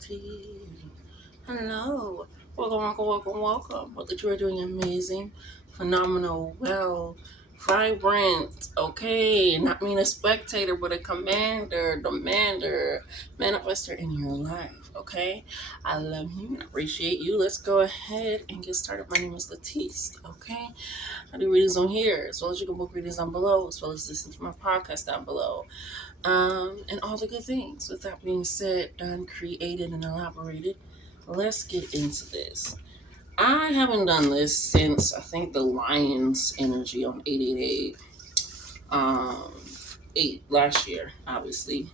T. Hello. Welcome, welcome, welcome, welcome. Hope that you are doing amazing, phenomenal, well, vibrant, okay? Not being a spectator, but a commander, demander, manifester in your life, okay? I love you and appreciate you. Let's go ahead and get started. My name is Latisse, okay? I do readings on here, as well as you can book readings down below, as well as listen to my podcast down below. And all the good things. With that being said, done, created, and elaborated, let's get into this. I haven't done this since I think the Lions energy on 888, um, 8 last year, obviously.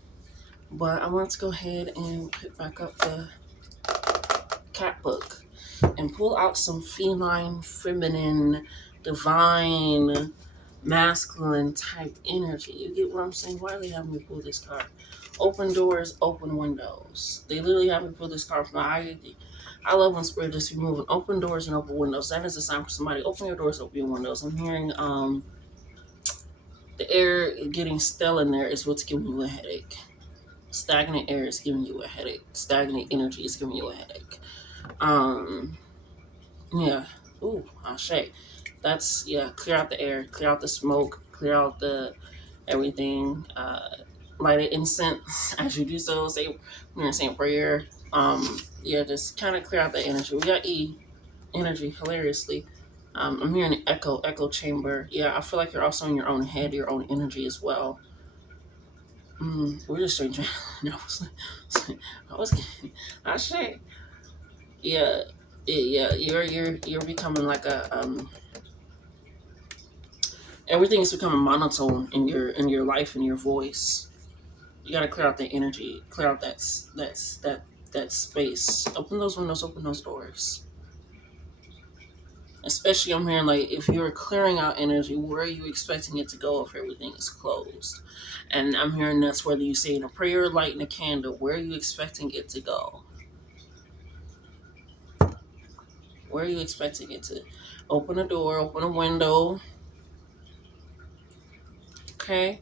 But I want to go ahead and pick back up the cat book and pull out some feline, feminine, divine, masculine type energy. You get what I'm saying? Why are they having me pull this card? Open doors, open windows. They literally have me pull this card from I love when spirit just be moving. Open doors and open windows. That is a sign for somebody. Open your doors, open your windows. I'm hearing the air getting stale in there is what's giving you a headache. Stagnant air is giving you a headache. Stagnant energy is giving you a headache. Um Yeah. Ooh, Ashe. That's clear out the air, clear out the smoke, clear out the everything. Light an incense as you do so. Say when you're saying prayer. Just kind of clear out the energy. We got E energy hilariously. I'm hearing an echo chamber. Yeah, I feel like you're also in your own head, your own energy as well. We're just changing. No, I was kidding. Ashe. Yeah, you're becoming like a everything is becoming monotone in your life and your voice. You gotta clear out the energy, clear out that space. Open those windows, open those doors. Especially, I'm hearing like if you're clearing out energy, where are you expecting it to go if everything is closed? And I'm hearing that's whether you say in a prayer, lighting a candle, where are you expecting it to go? Where are you expecting it to open a door, open a window? Okay,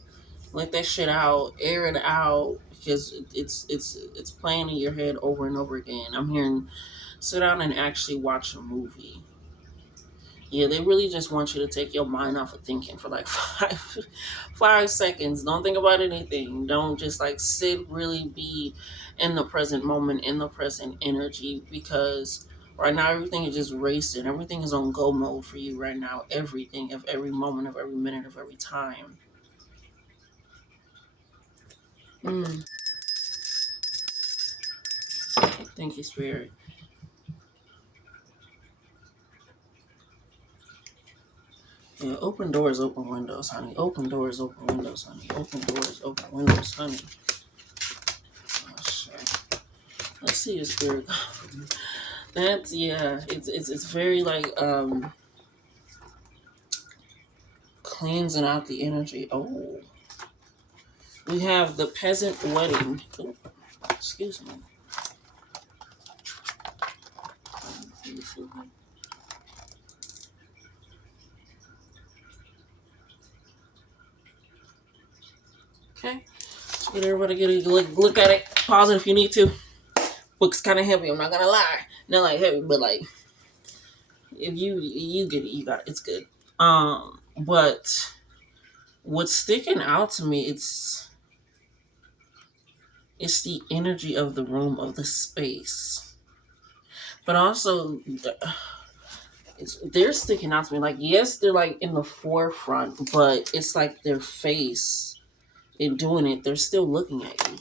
let that shit out, air it out, because it's playing in your head over and over again. I'm hearing sit down and actually watch a movie. Yeah, they really just want you to take your mind off of thinking for like five seconds. Don't think about anything. Don't just like sit, really be in the present moment, in the present energy, because right now everything is just racing. Everything is on go mode for you right now. Everything of every moment of every minute of every time. Mm, thank you, Spirit. Yeah, open doors, open windows, honey. Open doors, open windows, honey. Open doors, open windows, honey. Oh, shit. Let's see your spirit. That's it's very like cleansing out the energy. Oh, we have the peasant wedding. Oh, excuse me. Okay, so get everybody get a look at it. Pause it if you need to. Book's kind of heavy. I'm not gonna lie. Not like heavy, but like if you get it, you got it. It's good. But what's sticking out to me, it's the energy of the room, of the space, but also they're sticking out to me. Like, yes, they're like in the forefront, but it's like their face in doing it. They're still looking at you.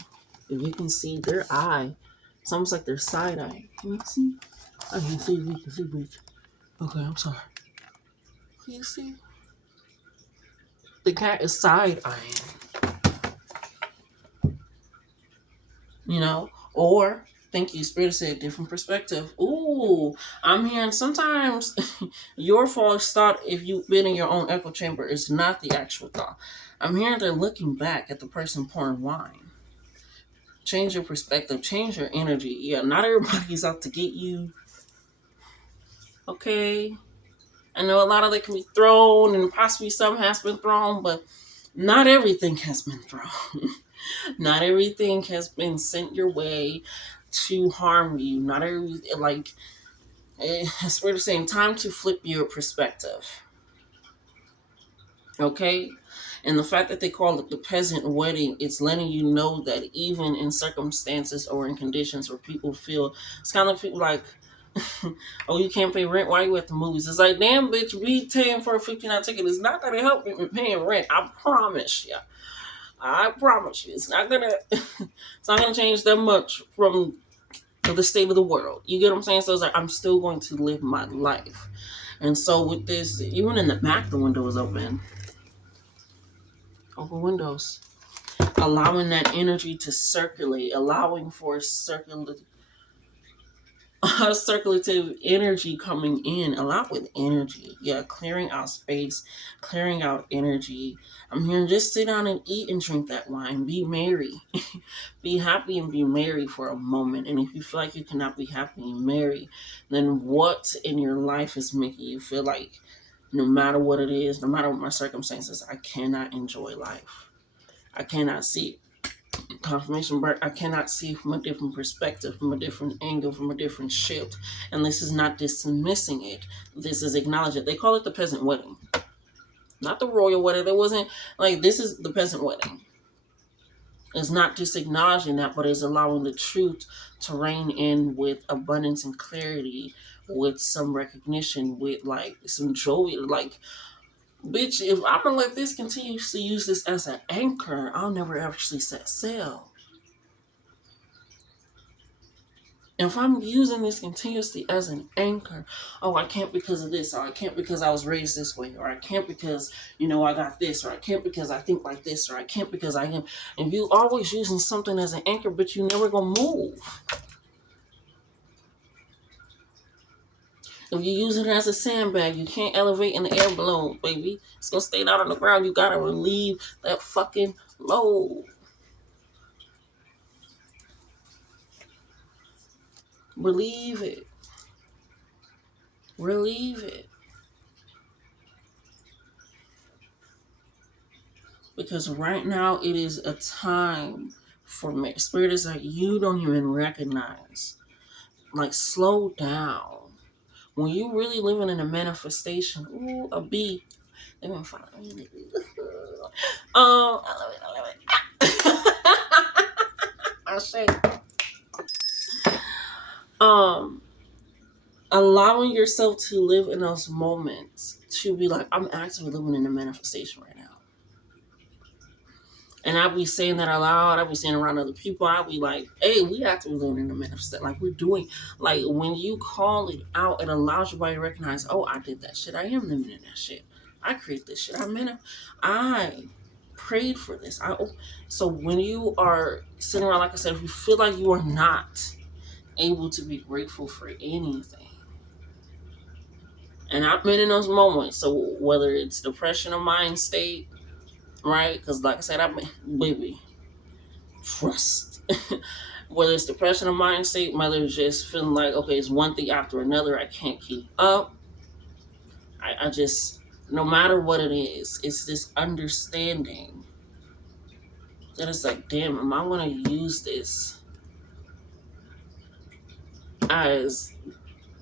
If you can see their eye, it's almost like they're side eye. Can you see? I can see. We can see, bitch. Okay, I'm sorry. Can you see? The cat is side eyeing. Or thank you, Spirit said different perspective. Ooh, I'm hearing sometimes your false thought, if you've been in your own echo chamber, is not the actual thought. I'm hearing they're looking back at the person pouring wine. Change your perspective, change your energy. Yeah, not everybody's out to get you. Okay. I know a lot of it can be thrown and possibly some has been thrown, but not everything has been thrown. Not everything has been sent your way. to harm you. Not every, like, it's weird to say, time to flip your perspective. Okay? And the fact that they call it the peasant wedding, it's letting you know that even in circumstances or in conditions where people feel, it's kind of people like, oh, you can't pay rent, why you at the movies? It's like, damn, bitch, we paying for a $59 ticket. It's not gonna help me with paying rent. I promise you. I promise you. It's not gonna it's not gonna change that much from the state of the world. You get what I'm saying? So it's like, I'm still going to live my life. And so with this, even in the back, the window is open. Open windows. Allowing that energy to circulate, allowing for circulative energy coming in. Allow with energy. Yeah, clearing out space, clearing out energy. I'm here, just sit down and eat and drink that wine. Be merry. Be happy and be merry for a moment. And if you feel like you cannot be happy and merry, then what in your life is making you feel like no matter what it is, no matter what my circumstances, I cannot enjoy life. I cannot see confirmation, but I cannot see from a different perspective, from a different angle, from a different shift. And this is not dismissing it. This is acknowledging it. They call it the peasant wedding, not the royal wedding. There wasn't, like, this is the peasant wedding. It's not just acknowledging that, but it's allowing the truth to reign in with abundance and clarity, with some recognition, with like some joy. Like, bitch, if I'm gonna let this continuously use this as an anchor, I'll never actually set sail. If I'm using this continuously as an anchor, oh, I can't because of this, or I can't because I was raised this way, or I can't because, I got this, or I can't because I think like this, or I can't because I am. If you always using something as an anchor, but you never gonna move. If you use it as a sandbag, you can't elevate in the air balloon, baby. It's gonna stay down on the ground. You gotta relieve that fucking load. Relieve it. Relieve it. Because right now it is a time for me. Spirit is like, you don't even recognize. Like, slow down. When you really living in a manifestation, ooh, a bee. They've been following me. I love it. I say. Allowing yourself to live in those moments, to be like, I'm actually living in a manifestation right now. And I'll be saying that out loud. I'll be saying around other people. I'll be like, hey, we actually living in a manifestation. Like, we're doing, like, when you call it out, it allows your body to recognize, oh, I did that shit. I am living in that shit. I create this shit. I prayed for this. So when you are sitting around, like I said, if you feel like you are not able to be grateful for anything, and I've been in those moments, so whether it's depression or mind state, right? Because like I said, baby, trust. Whether it's depression or mind state, whether it's just feeling like, okay, it's one thing after another, I can't keep up. I just, no matter what it is, it's this understanding that it's like, damn, am I going to use this as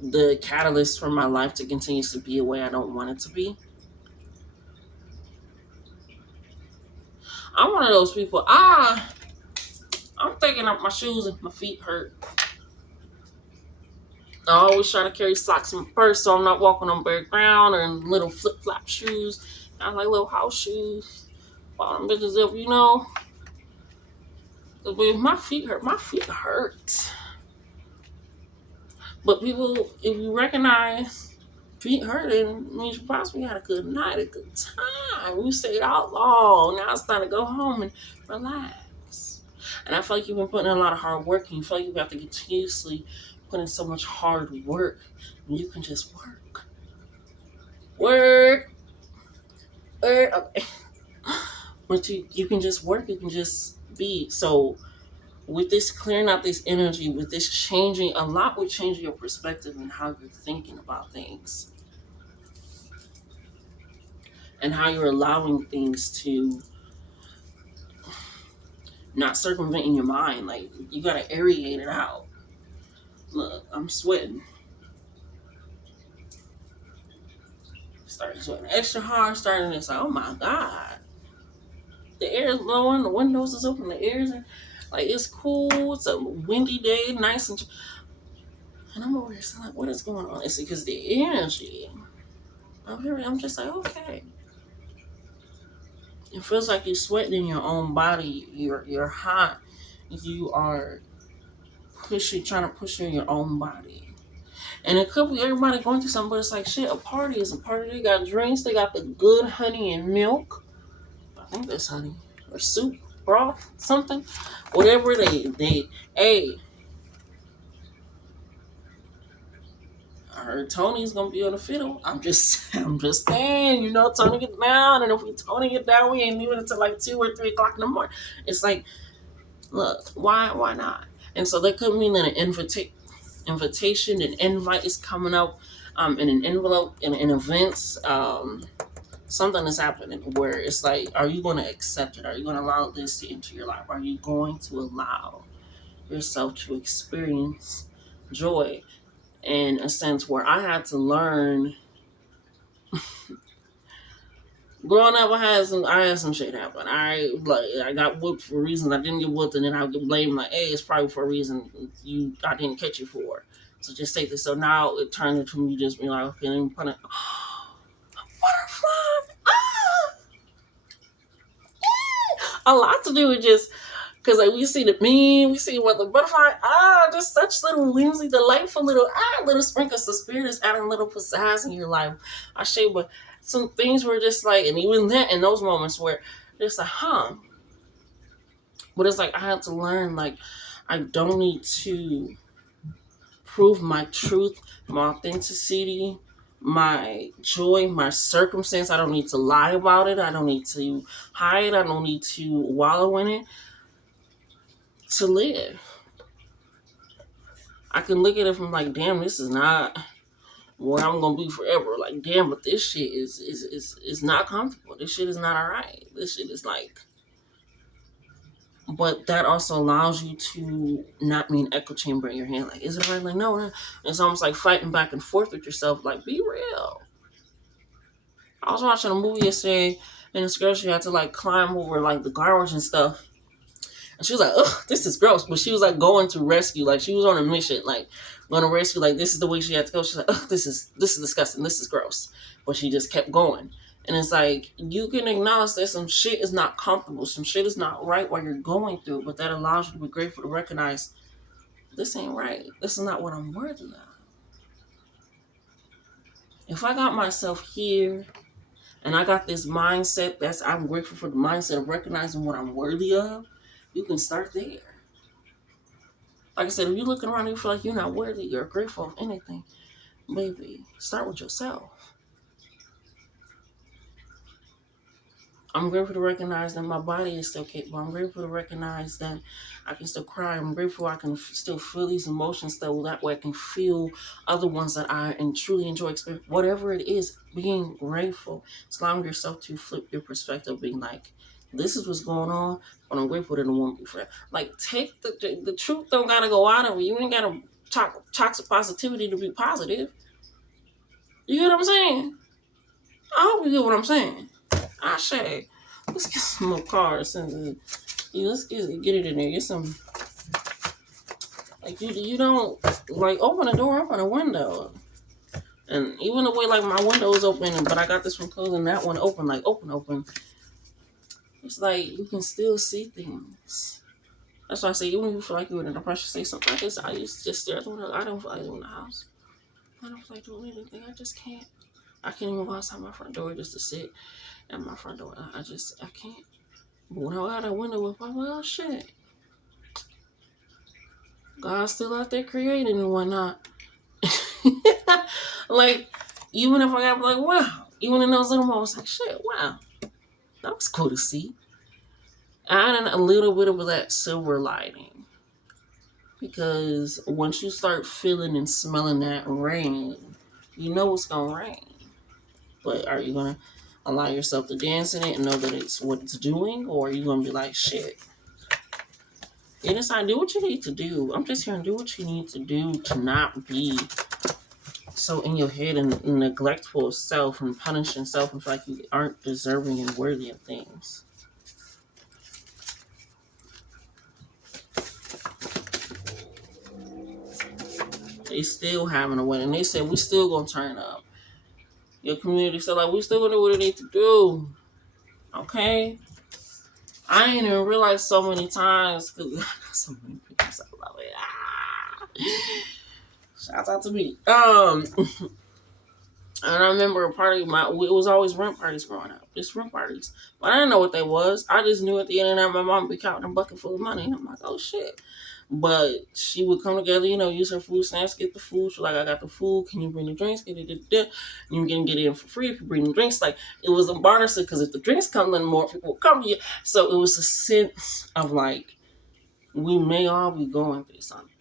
the catalyst for my life to continue to be a way I don't want it to be? I'm one of those people, I'm taking up my shoes and my feet hurt. I always try to carry socks in my purse so I'm not walking on bare ground or in little flip-flop shoes. I like little house shoes. Bottom bitches up, Because if my feet hurt. But people, if you recognize feet hurting, means you possibly had a good night, a good time. You stayed out long. Now it's time to go home and relax. And I feel like you've been putting in a lot of hard work, and you feel like you have to continuously put in so much hard work, and you can just work. Okay. But you can just work, you can just be. So with this clearing out this energy, with this changing, a lot will change your perspective and how you're thinking about things. And how you're allowing things to not circumvent in your mind. Like, you gotta aerate it out. Look, I'm sweating. Started sweating extra hard. Starting this, like, oh my god, the air is blowing, the windows is open, the air is like it's cool. It's a windy day, nice and I'm over here saying, like, what is going on? It's because the energy. I'm just like, okay. It feels like you're sweating in your own body. You're hot. You are trying to push in your own body. And it could be everybody going through something, but it's like shit. A party is a party. They got drinks. They got the good honey and milk. I think that's honey or soup, broth, something, whatever they. Hey, I heard Tony's gonna be on the fiddle. I'm just saying. You know, Tony get down, and if we Tony get down, we ain't leaving until like 2 or 3 o'clock in the morning. It's like, look, why not? And so that could mean that an invitation, an invite is coming up, in an envelope, in events, something is happening where it's like, are you going to accept it? Are you going to allow this into your life? Are you going to allow yourself to experience joy in a sense where I had to learn. Growing up, I had some shit happen. I got whooped for reasons I didn't get whooped, and then I get blamed like, hey, it's probably for a reason I didn't catch you for. So just take this. So now it turned into me just being like, okay, let me put it. Butterfly. A lot to do with just because like we see the meme, we see what the butterfly, just such little whimsy, delightful little sprinkles of spirit is adding a little pizzazz in your life. I say, but some things were just like, and even then in those moments where it's like, but it's like I had to learn, like, I don't need to prove my truth, my authenticity, my joy, my circumstance. I don't need to lie about it. I don't need to hide. I don't need to wallow in it to live. I can look at it from like, damn, this is not where I'm gonna be forever. Like, damn, but this shit is not comfortable. This shit is not alright. This shit is like, but that also allows you to not be an echo chamber in your hand. Like, is it right? Like, no. It's almost like fighting back and forth with yourself. Like, be real. I was watching a movie yesterday, and this girl, she had to like climb over like the garbage and stuff. And she was like, ugh, this is gross. But she was like going to rescue. Like, she was on a mission, like going to rescue. Like, this is the way she had to go. She's like, ugh, this is disgusting. This is gross. But she just kept going. And it's like, you can acknowledge that some shit is not comfortable. Some shit is not right while you're going through it. But that allows you to be grateful to recognize, this ain't right. This is not what I'm worthy of. If I got myself here and I got this mindset, I'm grateful for the mindset of recognizing what I'm worthy of, you can start there. Like I said, if you're looking around and you feel like you're not worthy or grateful of anything, baby, start with yourself. I'm grateful to recognize that my body is still capable. I'm grateful to recognize that I can still cry. I'm grateful I can still feel these emotions still. That way I can feel other ones that I truly enjoy. Whatever it is, being grateful. It's allowing yourself to flip your perspective, being like, this is what's going on, but I'm grateful that it won't be forever. Like, take the truth don't gotta go out of you. You ain't gotta toxic positivity to be positive. You get what I'm saying? I hope you get what I'm saying. I say, let's get some more cars and let's get it in there. Get some, like, you don't like open a door, open a window, and even the way like my window is open, but I got this one closed and that one open, like open. It's like you can still see things. That's why I say, even if you feel like you're in a depression, say something like this. I used to just stare at the window. I don't feel like doing the house. I don't feel like doing anything. I just can't. I can't even go outside my front door just to sit at my front door. I can't. But when I go out that window with my, well, shit. God's still out there creating and whatnot. Like, even if I got like, wow. Even in those little moments, like, shit, wow. That was cool to see. Adding a little bit of that silver lining. Because once you start feeling and smelling that rain, you know it's going to rain. But are you going to allow yourself to dance in it and know that it's what it's doing? Or are you going to be like, shit, Get inside, do what you need to do. I'm just here and do what you need to do to not be so in your head and neglectful of self and punishing self and feel like you aren't deserving and worthy of things. They still having a wedding. They said we still gonna turn up. Your community said like we still gonna do what it need to do. Okay? I ain't even realized so many times because I got so many pictures about it. Shout out to me. And I remember a party, it was always rent parties growing up. Just rent parties. But I didn't know what they was. I just knew at the end of the night my mom would be counting a bucket full of money. And I'm like, oh shit. But she would come together, use her food stamps, get the food. She's like, I got the food. Can you bring the drinks? You can get in for free if you bring the drinks. Like, it was a barter system because if the drinks come, then more people will come to you. So it was a sense of like, we may all be going through something.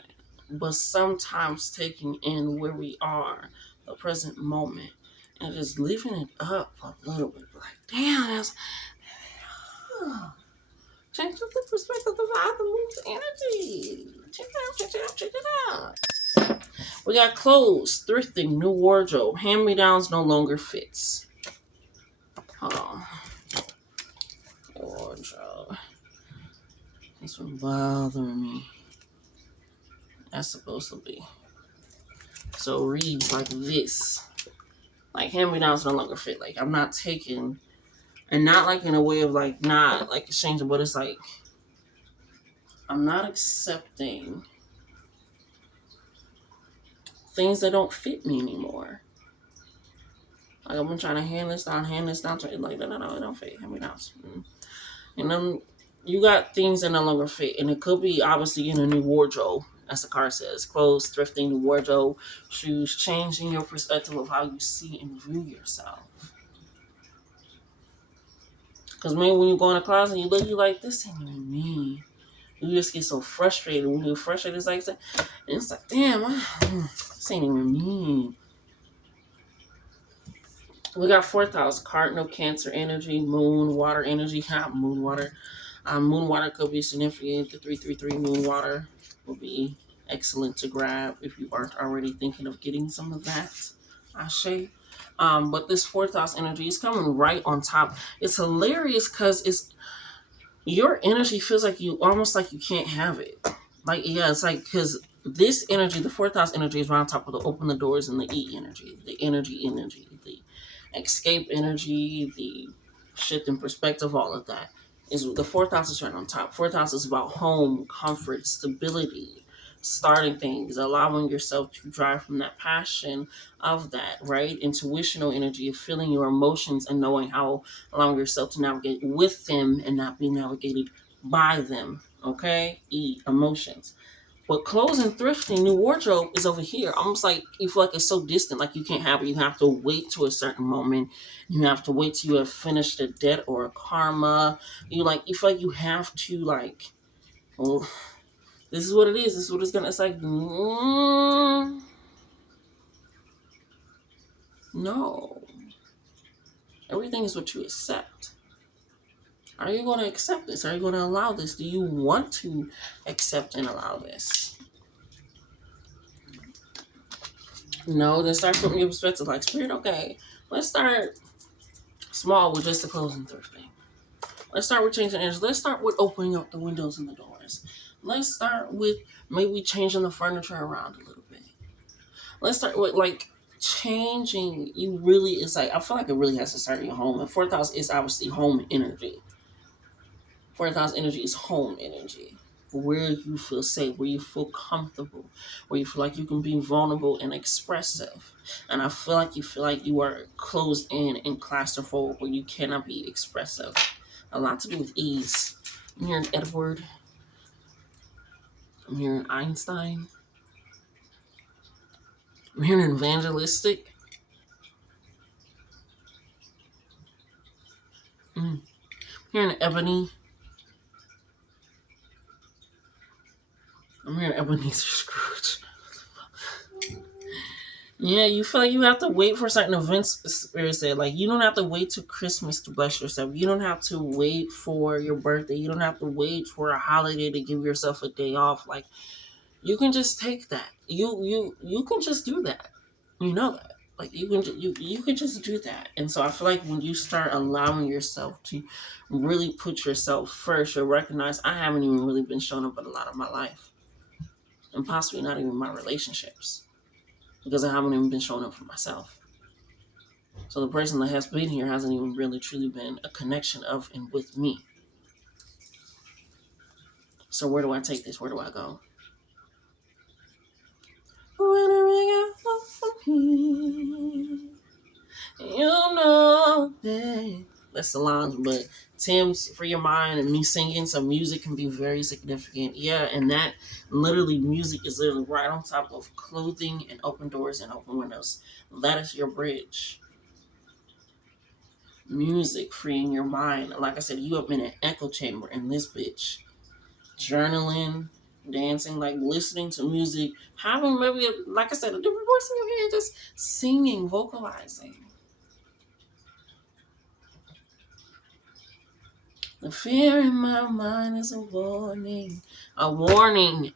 But sometimes taking in where we are, the present moment, and just living it up a little bit. Like, damn, that's change the perspective of how to move the energy. Check it out. We got clothes, thrifting, new wardrobe, hand-me-downs no longer fits. Hold on. Wardrobe. This one bothering me. That's supposed to be. So it reads like this. Like, hand-me-downs no longer fit. Like, I'm not taking, and not like in a way of like not like exchanging, but it's like I'm not accepting things that don't fit me anymore. Like, I've been trying to hand this down, like, no, it don't fit. Hand-me-downs. And then you got things that no longer fit, and it could be obviously in a new wardrobe, as the card says. Clothes, thrifting, new wardrobe, shoes, changing your perspective of how you see and view yourself. Because maybe when you go in the closet and you look, you like, this ain't even me. You just get so frustrated. When you're frustrated, it's like, and it's like, damn, this ain't even me. We got 4th house, cardinal, Cancer energy, moon, water energy, moon, water. Moon water could be significant. The 333 moon water will be excellent to grab if you aren't already thinking of getting some of that. Ashe. But this 4th house energy is coming right on top. It's hilarious because it's your energy feels like you almost like you can't have it. Like, yeah, it's like because this energy, the 4th house energy, is right on top of the open the doors and the E energy, the energy, the escape energy, the shift in perspective, all of that. Is the 4th house is right on top. 4th house is about home, comfort, stability, starting things, allowing yourself to drive from that passion of that, right? Intuitional energy of feeling your emotions and knowing how, allowing yourself to navigate with them and not be navigated by them. Okay? Emotions. But clothes and thrifting, new wardrobe is over here. Almost like you feel like it's so distant, like you can't have it. You have to wait to a certain moment. You have to wait till you have finished a debt or a karma. You feel like you have to well, this is what it is. This is what it's gonna. It's like, no. Everything is what you accept. Are you going to accept this? Are you going to allow this? Do you want to accept and allow this? No, then start putting your perspective like, Spirit, okay, let's start small with just the clothes and thrifting. Let's start with changing energy. Let's start with opening up the windows and the doors. Let's start with maybe changing the furniture around a little bit. Let's start with changing. You really, it's like, I feel like it really has to start in your home. And 4th house is obviously home energy. 4th house energy is home energy. Where you feel safe, where you feel comfortable, where you feel like you can be vulnerable and expressive. And I feel like you are closed in and claustrophobic where you cannot be expressive. A lot to do with ease. I'm hearing Edward. I'm hearing Einstein. I'm hearing evangelistic. I'm hearing Ebony. I'm hearing Ebenezer Scrooge. Yeah, you feel like you have to wait for certain events. Spirit said, like, you don't have to wait till Christmas to bless yourself. You don't have to wait for your birthday. You don't have to wait for a holiday to give yourself a day off. Like, you can just take that. You can just do that. You know that. Like, you can just do that. And so I feel like when you start allowing yourself to really put yourself first, you'll recognize I haven't even really been shown up in a lot of my life, and possibly not even my relationships, because I haven't even been showing up for myself. So the person that has been here hasn't even really truly been a connection of and with me. So where do I take this? Where do I go? Where do we go from here? You know that. That's the lines, but Tim's For Your Mind and me singing some music can be very significant. Yeah, and that literally music is literally right on top of clothing and open doors and open windows. That is your bridge. Music freeing your mind. Like I said, you up in an echo chamber in this bitch. Journaling, dancing, like listening to music, having maybe, like I said, a different voice in your head, just singing, vocalizing. The fear in my mind is a warning,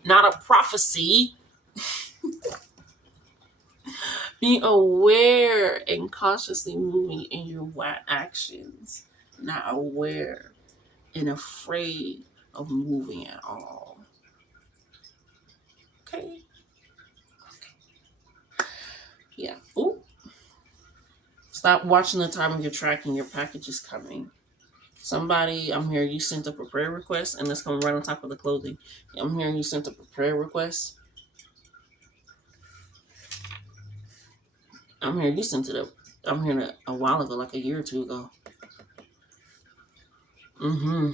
not a prophecy. Be aware and cautiously moving in your actions, not aware and afraid of moving at all. Okay. Yeah. Ooh. Stop watching the time of your tracking. Your package is coming. Somebody, I'm hearing you sent up a prayer request, and it's coming right on top of the clothing. I'm hearing you sent up a prayer request. I'm hearing you sent it up. I'm hearing it a while ago, like a year or two ago. Mm-hmm.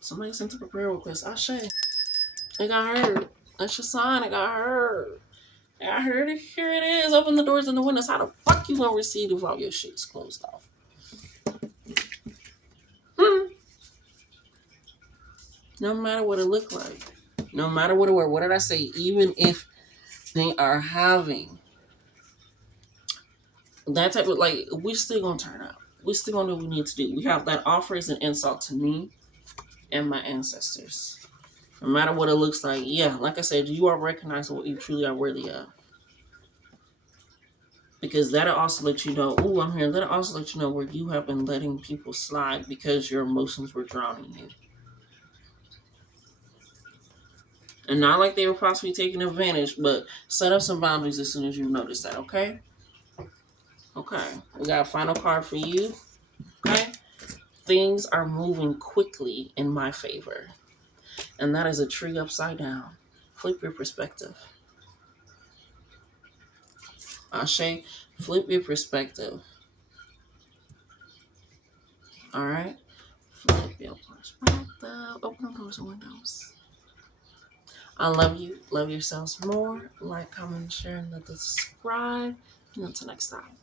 Somebody sent up a prayer request. Ashe. It got heard. That's your sign. It got heard. I heard it. Here it is. Open the doors and the windows. How the fuck you gonna receive if all your shit's closed off? Hmm. No matter what it look like. No matter what it were. What did I say? Even if they are having that type of, like, we still gonna turn up. We still gonna do what we need to do. We have that offer is an insult to me and my ancestors. No matter what it looks like, yeah, like I said, you are recognizing what you truly are worthy of. Because that'll also let you know, ooh, I'm here. That'll also let you know where you have been letting people slide because your emotions were drowning you. And not like they were possibly taking advantage, but set up some boundaries as soon as you notice that, okay? Okay. We got a final card for you. Okay? Things are moving quickly in my favor. And that is a tree upside down. Flip your perspective. Ashe, flip your perspective. All right? Flip your perspective. Open the doors and windows. I love you. Love yourselves more. Like, comment, share, and subscribe. Until next time.